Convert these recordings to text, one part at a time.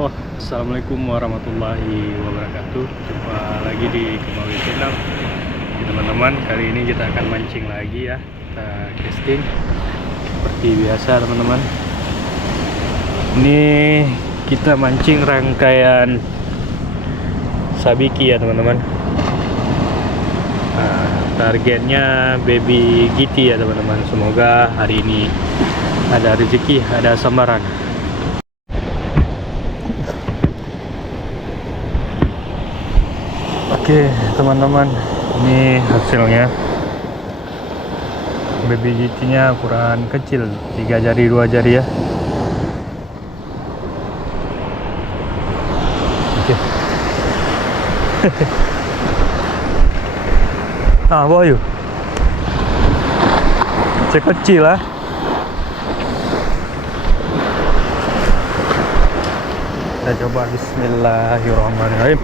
Halo, assalamualaikum warahmatullahi wabarakatuh. Jumpa lagi di Kemawi Channel. Teman-teman, kali ini kita akan mancing lagi ya. Kita casting seperti biasa, teman-teman. Ini kita mancing rangkaian sabiki ya, teman-teman. Nah, targetnya baby GT ya, teman-teman. Semoga hari ini ada rezeki, ada sambaran. Oke teman-teman, ini hasilnya. Baby GT nya ukuran kecil, 3 jari 2 jari ya. Oke. Ah, boyu cek kecil lah. Kita coba, bismillahirrahmanirrahim.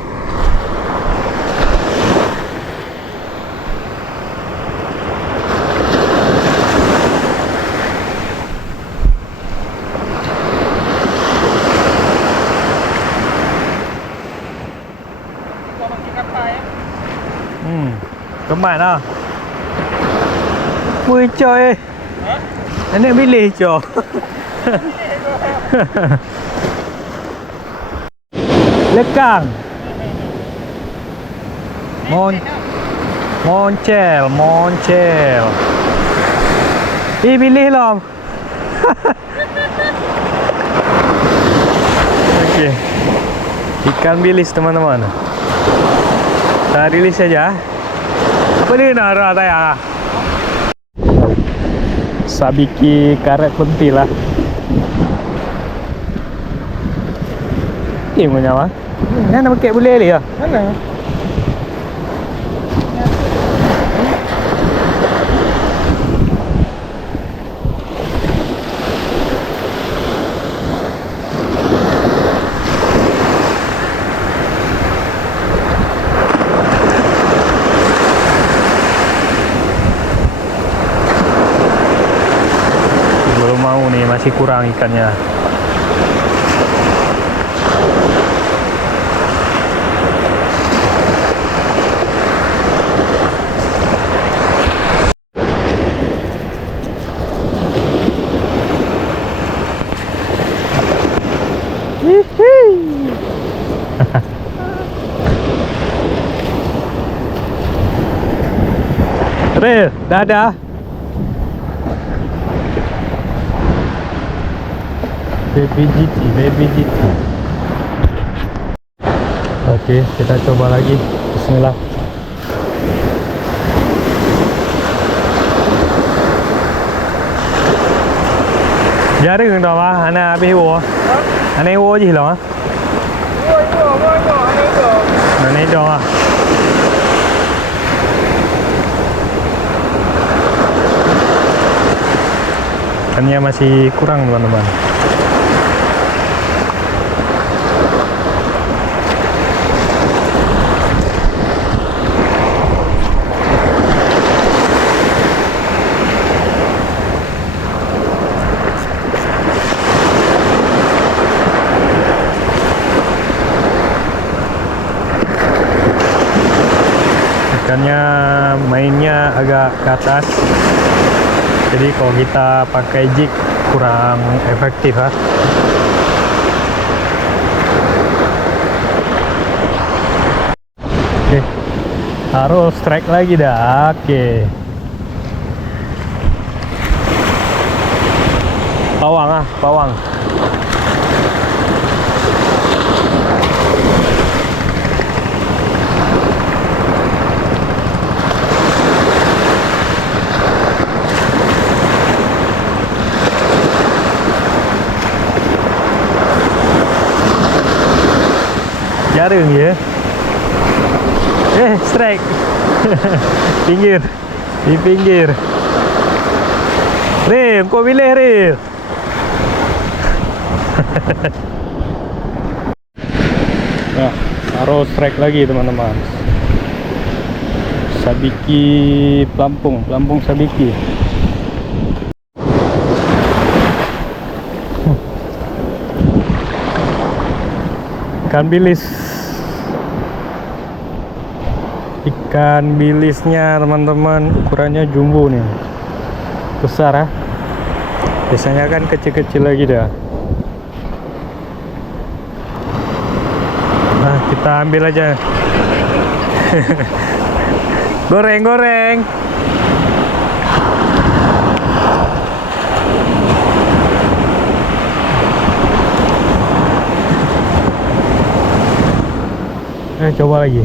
Kemana lah? Wih coy, ini pilih coy. Lekang, moncel. Ih, pilih loh. Oke, ikan bilis teman-teman. Kita rilis saja. Apa dia nara tayang? Sabiki karet pentil lah. Ini punya apa? Ini nak pakai boleh ya? Mana? Masih kurang ikannya. Ril, dadah. Baby GT. Oke, kita coba lagi. Bismillah. Giá được rồi mà, anh à bị ủa. Anh ấy ủa gì hả? Anh ấy cho à. Ikannya masih kurang teman-teman. Ikannya mainnya agak ke atas, jadi kalau kita pakai jig kurang efektif ha. Oke, harus strike lagi dah. Oke, pawang. Jaring ya. Strike. Pinggir. Di pinggir. Rim, kau pilih Rim. Nah, harus strike lagi teman-teman. Sabiki pelampung sabiki. Ikan bilis. Ikan bilisnya teman-teman ukurannya jumbo nih. Besar ya. Biasanya kan kecil-kecil lagi dah. Nah, kita ambil aja. Goreng-goreng. Coba lagi.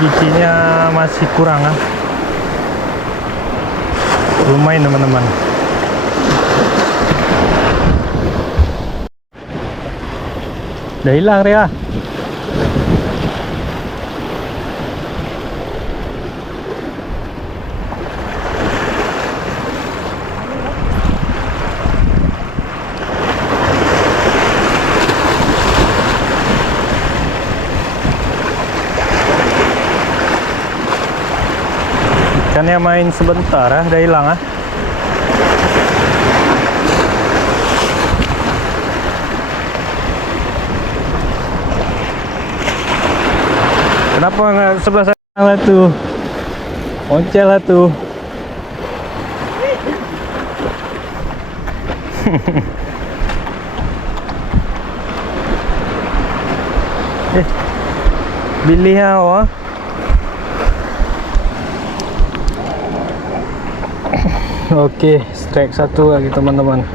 Bijinya masih kurang ah. Lumayan teman-teman. Udah hilang Ria. Ikannya main sebentar ah, udah hilang ah. Kenapa nggak sebelah sana lah tuh? Oncel lah tuh. Bilih ah. Oke, strike satu lagi teman-teman.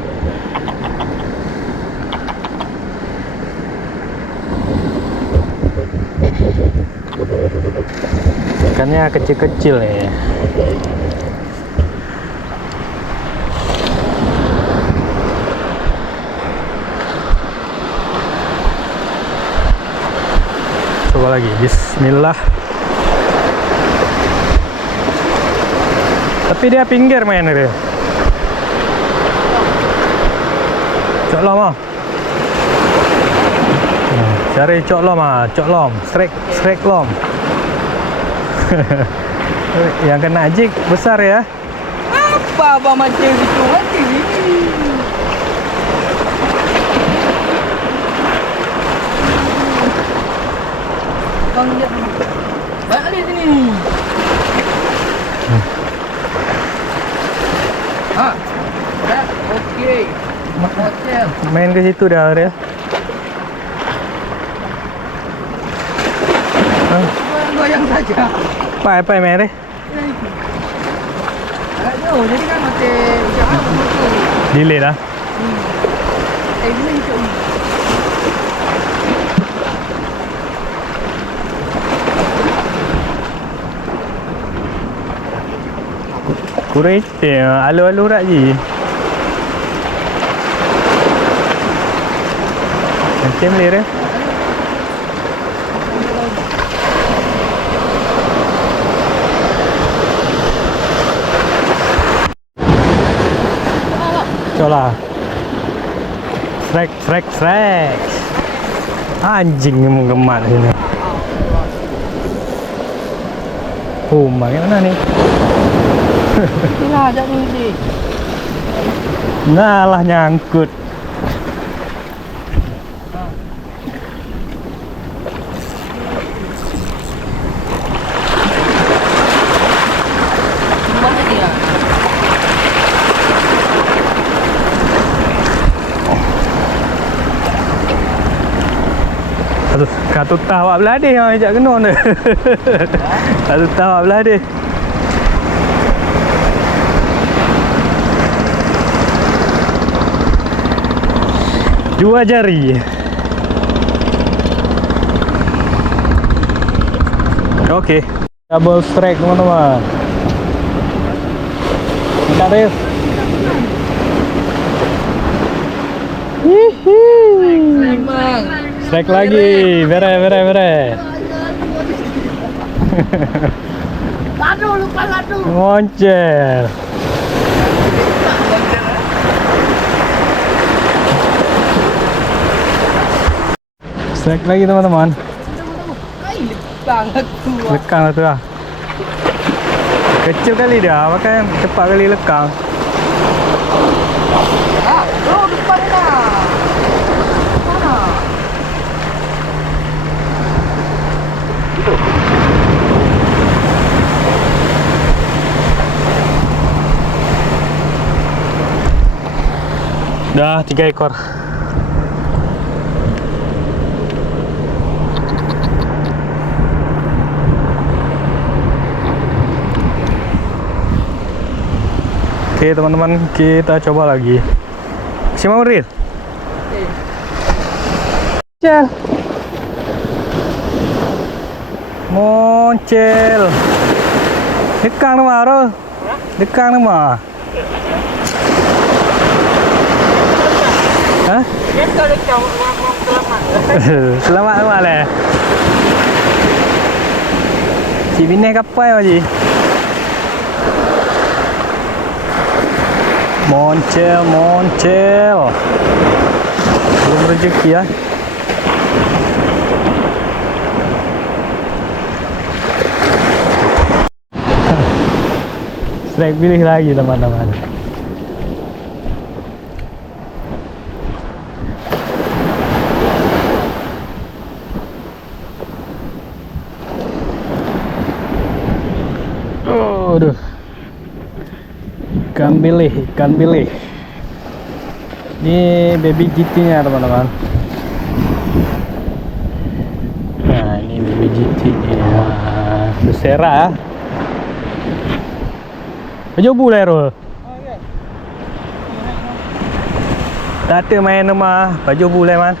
Ikannya kecil-kecil ya. Coba lagi, bismillah. Tapi dia pinggir main dia. Cok lom ah. Cari cok lom ah, cok lom, strike lom. Yang kena jig besar ya. Apa abang mancing gitu lagi ni? Bang lihat ni. Banyak lihat sini. Dah, okey. Hotel. Main ke situ dah dia. Goyang saja. Apa main dia? Jauh, jadi kan mati jangan betul. Delay dah. Ini macam ni. Kurang itu alu-alu rak je. Macam ni dia. Coba. Strike. Anjing gemat sini. Oh, bagaimana nih? Inilah ajak ni. Nah lah nyangkut. Mana dia? Katu tahu awak belah dia yang ajak kena ni. Katu tahu awak belah dia. Dua jari. Oke. Double strike teman-teman. Kak Rif. Bang. Strike lagi, bere. Aduh, lupa aduh. Moncel. Strike lagi teman-teman. Banget tuh. Lekang lah tu lah. Kecil kali dia, makanya cepat kali lekang. Depan dah. Mana? Dah 3 ekor. Oke teman-teman, kita coba lagi. Si mau reel? Moncel. Moncel. Dekang nama ro. Dekang nama. Hah? Kita dekat ngomong selamat. Selamat nama le. Si bini kapai Ji? Moncel. Belum rezeki ya. Strike pilih lagi teman-teman. Aduh. Ikan bilih. Ini baby GT nya teman-teman. Nah ini baby GT nya. Besera. Ayo boleh ro. Tak ada main nama. Baju boleh man.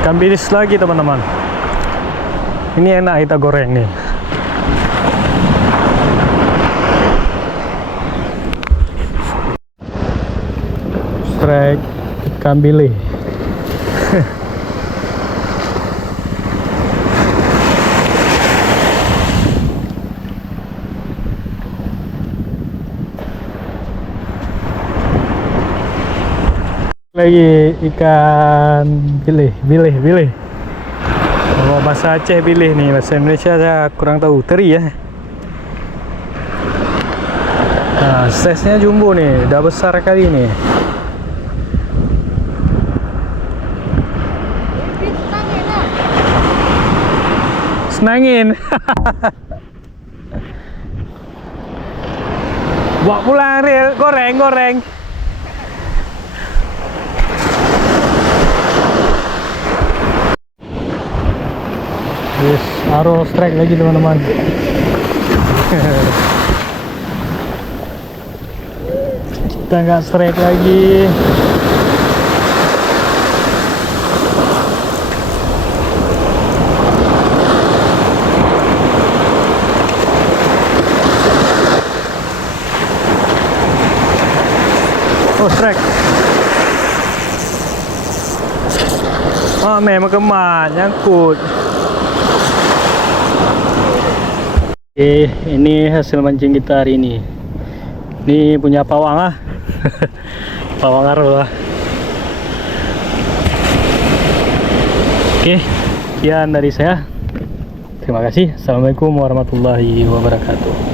Ikan bilis lagi teman-teman. Ini enak kita goreng nih. Strike ikan bilis. Lagi ikan bilih. Kalau bahasa Aceh bilih nih, bahasa Indonesia saya kurang tahu. Teri ya. Nah, size-nya jumbo nih, udah besar kali nih. Senangin. Bawa pulang reel, goreng. Yes, arrow strike lagi teman-teman. Kita nggak strike lagi. Oh, strike. Oh, memang kemat, nyangkut. Oke, ini hasil mancing kita hari ini. Ini punya pawang pawang arrow lah. Oke, sekian dari saya. Terima kasih. Assalamualaikum warahmatullahi wabarakatuh.